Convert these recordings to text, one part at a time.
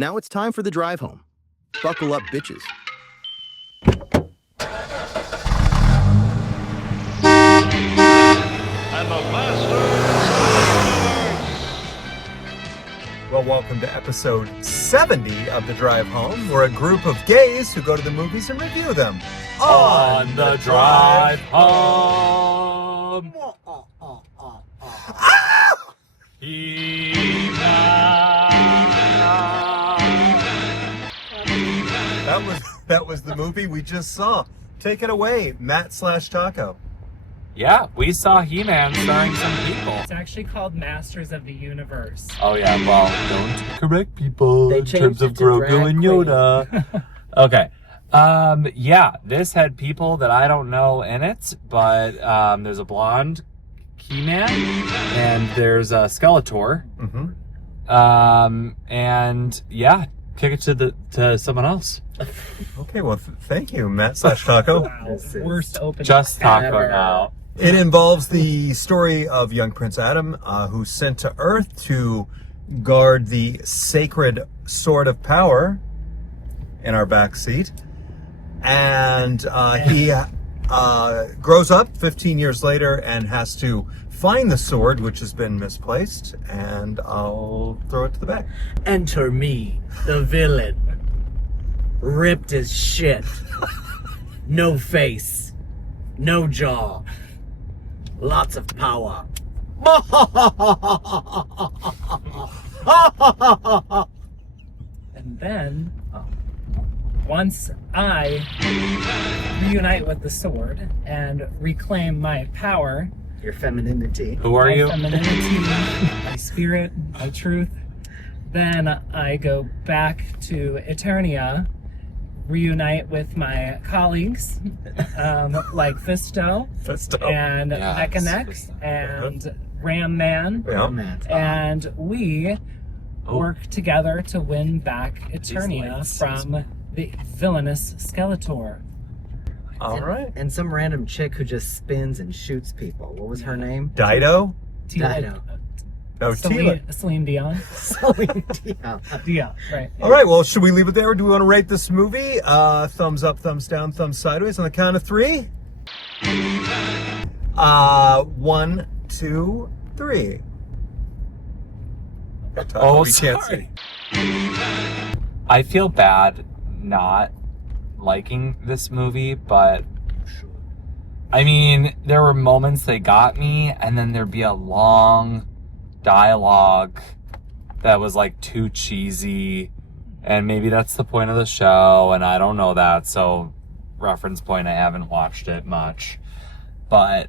Now it's time for the drive home. Buckle up, bitches. And the Masters of Well, welcome to episode 70 of The Drive Home. We're a group of gays who go to the movies and review them. On the drive home. That was the movie we just saw. Take it away, Matt/Taco. Yeah, we saw He-Man starring some people. It's actually called Masters of the Universe. Oh yeah, well, don't correct people They in changed terms it of to Grogu drag and Yoda. Okay. Yeah, this had people that I don't know in it, but there's a blonde He-Man and there's a Skeletor. Mm-hmm. And yeah, kick it to someone else. Okay, well, thank you, Matt/Taco. Wow, worst opening. Just Taco Ever. now. It involves the story of young Prince Adam, who's sent to Earth to guard the sacred sword of power in our back seat. And he grows up 15 years later and has to find the sword, which has been misplaced, and I'll throw it to the back. Enter me, the villain. Ripped as shit. No face. No jaw. Lots of power. And then, once I reunite with the sword and reclaim my power, Your femininity. Who are my you? femininity, my spirit, my truth, then I go back to Eternia, reunite with my colleagues, like Fisto and Yes, Mechaneck Fisto. and Ram Man. Yeah. And we work together to win back Eternia lights. from the villainous Skeletor. All right. And some random chick who just spins and shoots people. What was her name? Dido? Dido. No, Tila. Celine Dion. Celine Dion. Dion, right. All right, well, should we leave it there, or do we want to rate this movie? Thumbs up, thumbs down, thumbs sideways on the count of 3. 1, 2, 3. Oh, We can't sorry. I feel bad not liking this movie, but I mean, there were moments they got me, and then there'd be a long dialogue that was like too cheesy, and maybe that's the point of the show, and I don't know that, so reference point, I haven't watched it much, but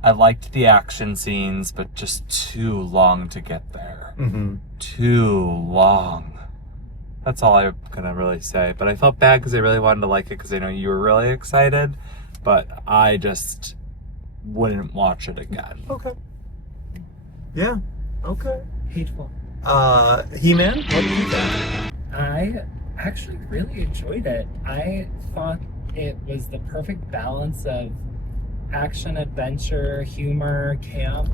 I liked the action scenes, but just too long to get there. Mm-hmm. Too long. That's all I'm gonna really say. But I felt bad because I really wanted to like it because I know you were really excited, but I just wouldn't watch it again. Okay. Yeah. Okay. Hateful. He-Man, what did you think? I actually really enjoyed it. I thought it was the perfect balance of action, adventure, humor, camp.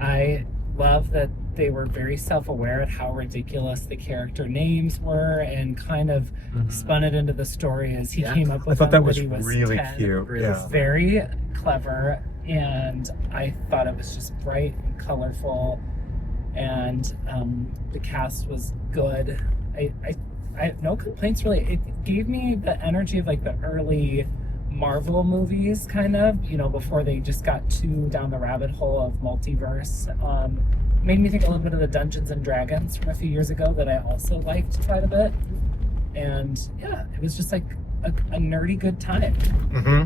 I love that they were very self-aware at how ridiculous the character names were and kind of spun it into the story as he came up I with thought them that was when he was really 10. cute. Really Yeah. Very clever, and I thought it was just bright and colorful, and the cast was good. I have no complaints really. It gave me the energy of like the early Marvel movies, kind of, you know, before they just got too down the rabbit hole of multiverse. Made me think a little bit of the Dungeons and Dragons from a few years ago that I also liked quite a bit. And yeah, it was just like a nerdy good time. Mm-hmm.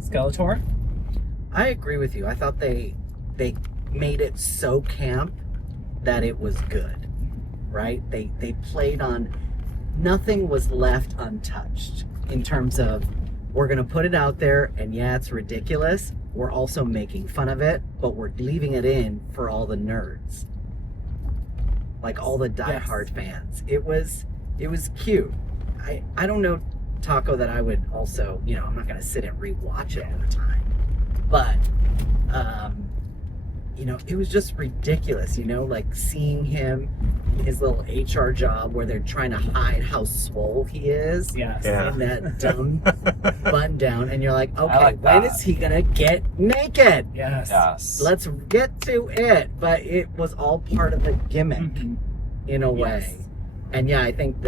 Skeletor? I agree with you. I thought they made it so camp that it was good, right? They played on, nothing was left untouched in terms of, we're gonna put it out there, and yeah, it's ridiculous. We're also making fun of it, but we're leaving it in for all the nerds, like all the diehard fans. It was cute. I don't know, Taco, that I would also, I'm not gonna sit and rewatch it all the time, but you know, it was just ridiculous, you know, like seeing him, his little HR job where they're trying to hide how swole he is. Yes. Yeah. In that dumb button down. And you're like, okay, like when that. is he going to get naked? Yes. Yes. Let's get to it. But it was all part of the gimmick Mhm. in a way. Yes. And yeah, I think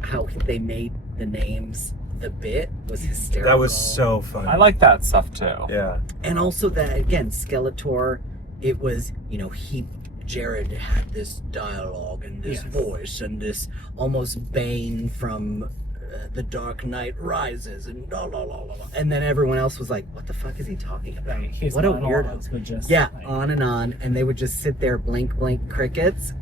how they made the names, the bit was hysterical. That was so fun. I like that stuff too. Yeah. And also that, again, Skeletor, it was, you know, Jared had this dialogue and this Yes. voice and this almost Bane from The Dark Knight Rises and la la la la. And then everyone else was like, what the fuck is he talking about? Right. His What a monologues weirdo. would just Yeah, like, on. And they would just sit there, blink, blink, crickets.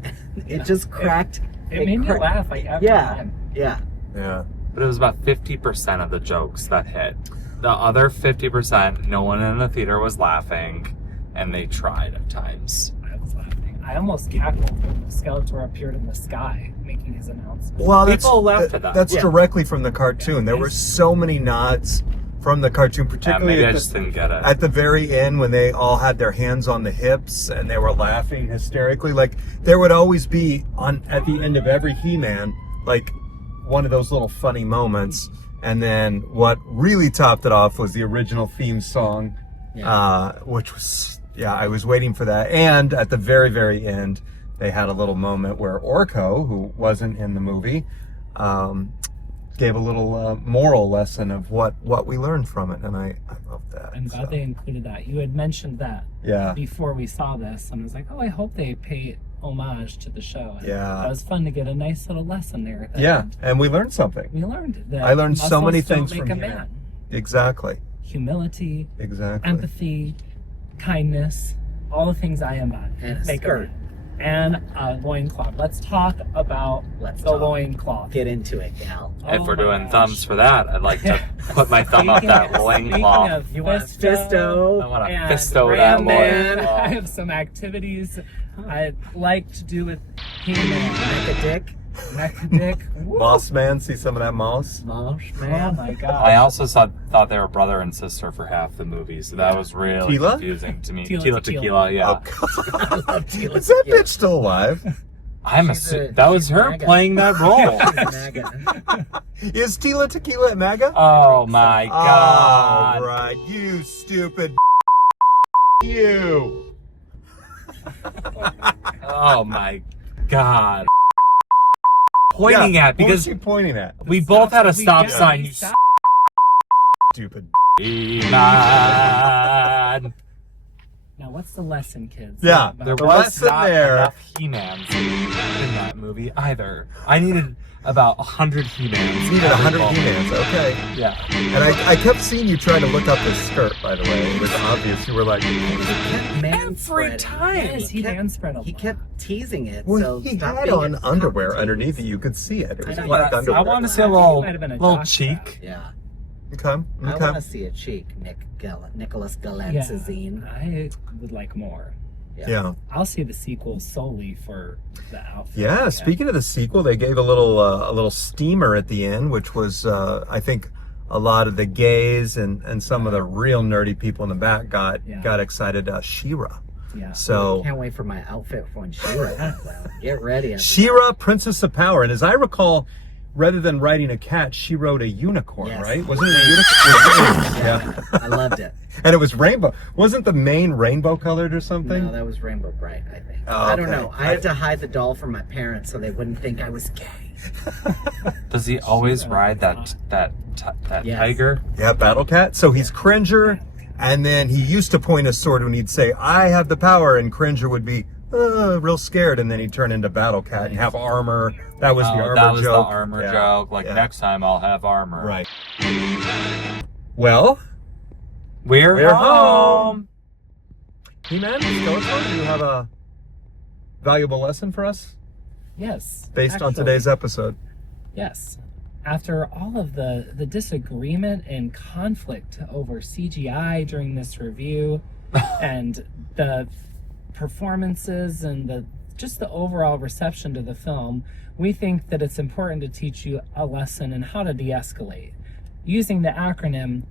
It Yeah. just cracked. It made me laugh like every Yeah. time. Yeah. Yeah. But it was about 50% of the jokes that hit. The other 50%, no one in the theater was laughing, and they tried at times. I was laughing. I almost cackled when Skeletor appeared in the sky making his announcement. Well, People laughed at that. That's Yeah. directly from the cartoon. There were so many nods from the cartoon, Yeah, particularly maybe I at, just didn't get it. at the very end when they all had their hands on the hips and they were laughing hysterically. Like there would always be at the end of every He-Man, like one of those little funny moments. And then what really topped it off was the original theme song, which was, I was waiting for that. And at the very, very end, they had a little moment where Orko, who wasn't in the movie, gave a little moral lesson of what we learned from it. And I love that. I'm glad they included that. You had mentioned that Yeah. before we saw this, and I was like, oh, I hope they pay homage to the show. And Yeah. It was fun to get a nice little lesson there. At the Yeah. end. And we learned something. We learned that I learned so many muscles don't things make from a He-Man. man. Exactly. Humility, Exactly. empathy, kindness, all the things I embody. And a make skirt. man. And a loincloth. Let's talk about Let's the talk. loincloth. Get into it, gal. If Oh we're my doing gosh. thumbs for that, I'd like to put my thumb up that loincloth. Speaking of You want Fisto, I want to and fisto that Ram Man. I loincloth. have some activities I'd like to do with He-Man. Make a dick. Mecha Dick. Woo. Moss Man, see some of that moss? Mosh, Oh man. my god. I also thought they were brother and sister for half the movie, so that was really Tila? confusing to me. Tila Tila Tequila. Tequila, yeah. Oh, God. I love Tila Is that Tequila. bitch still alive? I'm She's that was she's her MAGA. playing that role. She's MAGA. Is Tila Tequila at MAGA? Oh my god. Oh, right. You stupid you. Oh my god. Pointing Yeah, at what was because she pointing at? we both had a We stop get sign, it. you Stop. Stupid. He-Man. Now, what's the lesson, kids? Yeah, About- There The was lesson not there- enough He-Mans in that movie either. I needed about 100 He-Mans. You needed every 100 moment. He-Mans, okay. Yeah. And I kept seeing you try to look up his skirt, by the way. It was obvious. You were like, Every Yes, he manspread a lot. He kept teasing it. well, so he stop had being on a underwear commentator. underneath it. You could see it. It was I know. black Yeah, underwear. I want to see a He little, might have been a little jock cheek. Yeah. Okay. I want Okay. to see a cheek, Nicholas Yeah, Galanzazine. I would like more. Yeah. I'll see the sequel solely for the outfit. Yeah, speaking of the sequel, they gave a little steamer at the end, which was I think a lot of the gays and some of the real nerdy people in the back got excited. She-Ra. Yeah. So Can't wait for my outfit for when She-Ra comes out. Get ready. She-Ra, Princess of Power, and as I recall, rather than riding a cat, she rode a unicorn, Yes. right? Wasn't it a unicorn? Yeah. I loved it. And it was rainbow. Wasn't the main rainbow colored or something? No, that was Rainbow Bright, I think. Oh, I don't okay. know. I had to hide the doll from my parents so they wouldn't think I was gay. Does he always ride that Yes. tiger? Yeah, Battle Cat. So he's Cringer, and then he used to point his sword when he'd say, I have the power, and Cringer would be real scared, and then he'd turn into Battle Cat and have armor. That was the armor that was joke. the armor Yeah, joke. Like yeah. next time I'll have armor. Right. Well, We're home. He-Man, Skeletor, do you have a valuable lesson for us Yes. based on actually, today's episode? Yes. After all of the disagreement and conflict over CGI during this review and the performances and just the overall reception to the film, we think that it's important to teach you a lesson in how to de-escalate using the acronym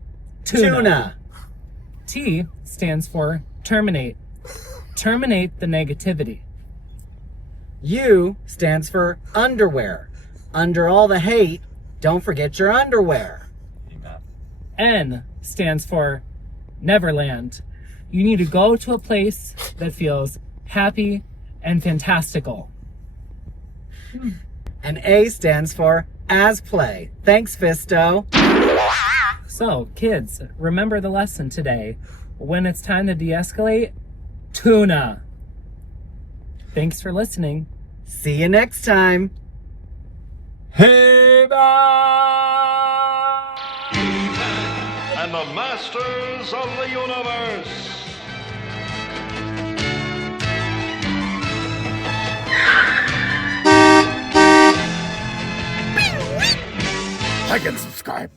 TUNA. Tuna. T stands for terminate. Terminate the negativity. U stands for underwear. Under all the hate, don't forget your underwear. N stands for Neverland. You need to go to a place that feels happy and fantastical. And A stands for as play. Thanks, Fisto. So, kids, remember the lesson today. When it's time to de-escalate, tuna. Thanks for listening. See you next time. Hey, bye! And the masters of the universe. Like and subscribe.